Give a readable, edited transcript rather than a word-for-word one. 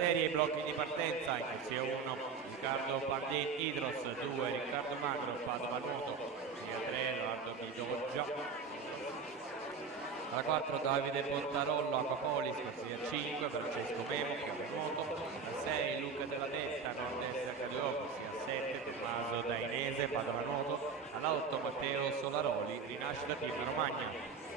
serie, i blocchi di partenza, in corsia 1 Riccardo Pandin Idros, 2 Riccardo Magro Padova Nuoto, corsia 3 Edoardo Bidoggia, alla 4 Davide Pontarollo Acquapolis, corsia 5 Francesco Memo Piave Nuoto, alla 6 Luca Della Detta Nord-Est HDO, corsia 7 Tommaso Dainese Padova Nuoto, alla 8 Matteo Solaroli Rinascita Team Romagna.